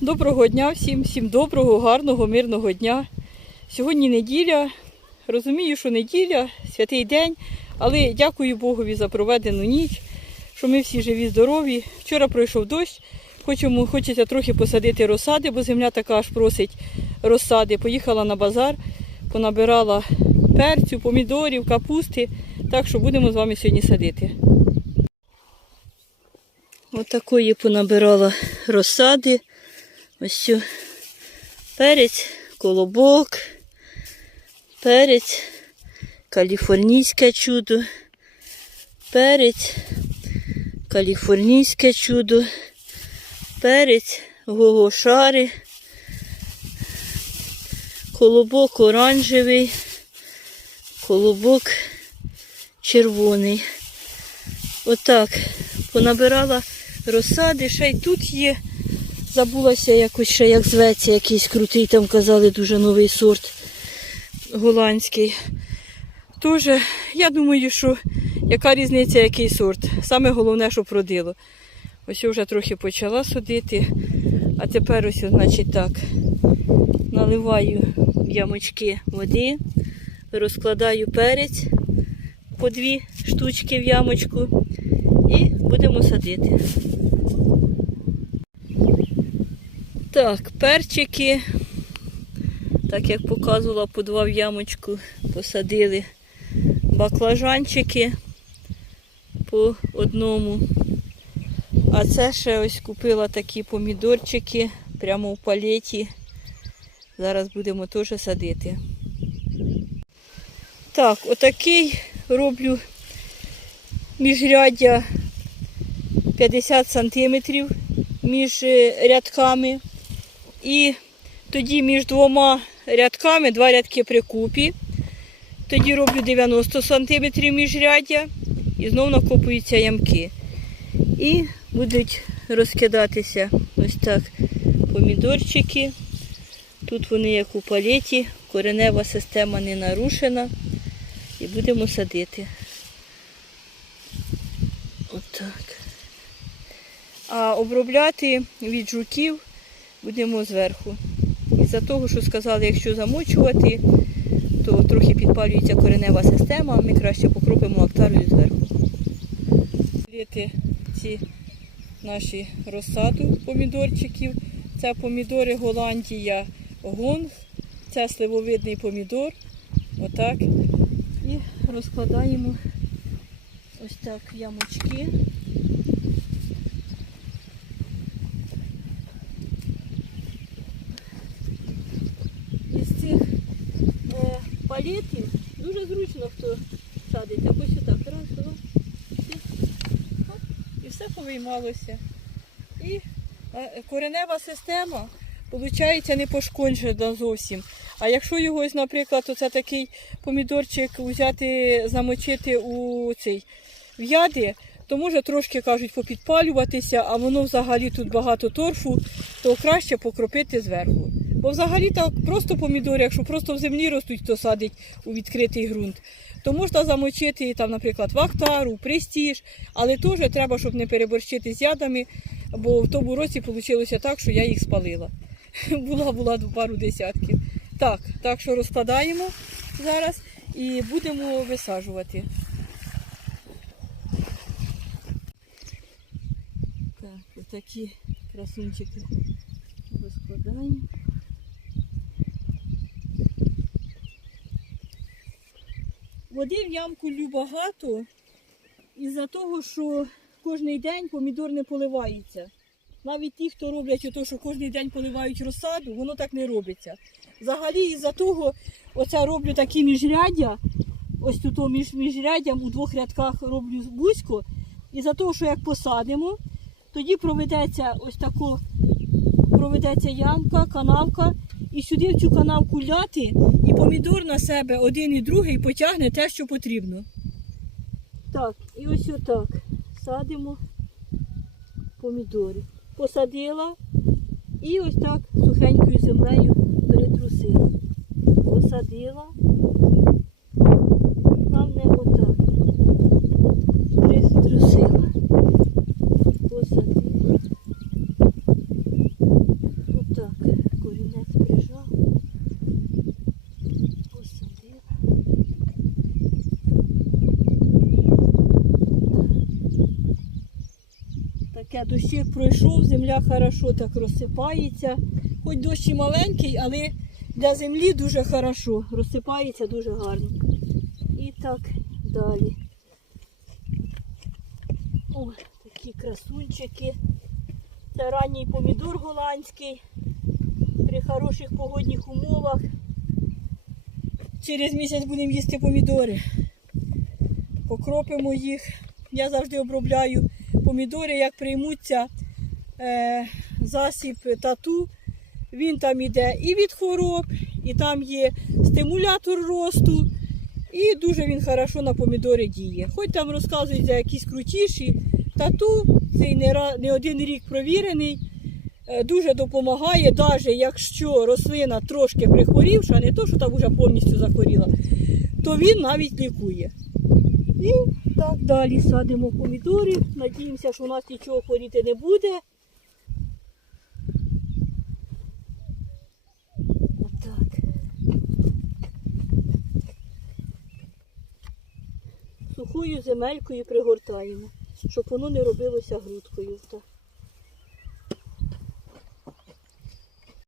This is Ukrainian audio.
Доброго дня всім, всім доброго, гарного, мирного дня. Сьогодні неділя. Розумію, що неділя, святий день, але дякую Богові за проведену ніч, що ми всі живі, здорові. Вчора пройшов дощ, хочемо, хочеться трохи посадити розсади, бо земля така аж просить розсади. Поїхала на базар, понабирала перцю, помідорів, капусти. Так що будемо з вами сьогодні садити. Отакої понабирала розсади. Ось сю. перець, колобок, перець, каліфорнійське чудо, перець, каліфорнійське чудо, перець, гогошари, колобок оранжевий, колобок червоний. Отак понабирала розсади, ще й тут є. Забулася якось ще, як зветься, якийсь крутий, там казали дуже новий сорт голландський. Тоже, я думаю, що яка різниця, який сорт. Саме головне, що продило. Ось я вже трохи почала судити, а тепер ось, значить, так, наливаю ямочки води, розкладаю перець по дві штучки в ямочку і будемо садити. Так, перчики, так як показувала, по два в ямочку посадили баклажанчики по одному. А це ще ось купила такі помідорчики прямо в палеті. Зараз будемо теж садити. Так, отакий роблю міжряддя 50 сантиметрів між е, рядками. І тоді між двома рядками, два рядки при купі. Тоді роблю 90 см міжряддя і знову накопуються ямки. І будуть розкидатися ось так помідорчики. Тут вони як у палеті, коренева система не нарушена. І будемо садити. Отак. А обробляти від жуків будемо зверху. Із-за того, що сказали, якщо замочувати, то трохи підпалюється коренева система, а ми краще покропимо актарою зверху. Літи ці наші розсаду помідорчиків. Це помідори Голландія Гонг, це сливовидний помідор. Отак. І розкладаємо ось так в ямочки. Е, палетів дуже зручно хто садить. Ось отак. Раз, два, три. І все повиймалося. І е, коренева система, виходить, не пошкоджена зовсім. А якщо його, наприклад, оце такий помідорчик взяти, замочити у цей в яди, то може трошки кажуть попідпалюватися, а воно взагалі тут багато торфу, то краще покропити зверху. Бо взагалі так просто помідори, якщо просто в землі ростуть, то садить у відкритий ґрунт, то можна замочити там, наприклад, в актару, престіж, але теж треба, щоб не переборщити з ядами, бо в тому році вийшло так, що я їх спалила. Була була пару десятків. Так, так що розкладаємо зараз і будемо висаджувати. Так, отакі красунчики розкладаємо. Води в ямку лю багато із-за того, що кожен день помідор не поливається. Навіть ті, хто роблять ото, що кожен день поливають розсаду, воно так не робиться. Взагалі із-за того, оце роблю такі міжряддя, ось тут між міжряддям у двох рядках роблю вузько. Із-за того, що як посадимо, тоді проведеться ось тако, проведеться ямка, канавка, і сюди в цю канавку ляти, і помідор на себе один і другий потягне те, що потрібно. Так, і ось отак садимо помідори. Посадила і ось так сухенькою землею перетрусила. Посадила. Головне отак. Притрусила. Посадила. Дощик пройшов, земля хорошо так розсипається. Хоч дощ і маленький, але для землі дуже хорошо. Розсипається дуже гарно. І так далі. О, такі красунчики. Це ранній помідор голландський. При хороших погодних умовах. Через місяць будемо їсти помідори. Покропимо їх. Я завжди обробляю помідори, як приймуться е, засіб тату. Він там іде і від хвороб, і там є стимулятор росту. І дуже він хорошо на помідори діє. Хоч там розказують якісь крутіші, тату цей не, не один рік провірений, е, дуже допомагає, навіть якщо рослина трошки прихворівша, не то, що там вже повністю захворіла, то він навіть лікує. І так далі садимо помідори. Надіємося, що у нас нічого хворіти не буде. Сухою земелькою пригортаємо, щоб воно не робилося грудкою. Так.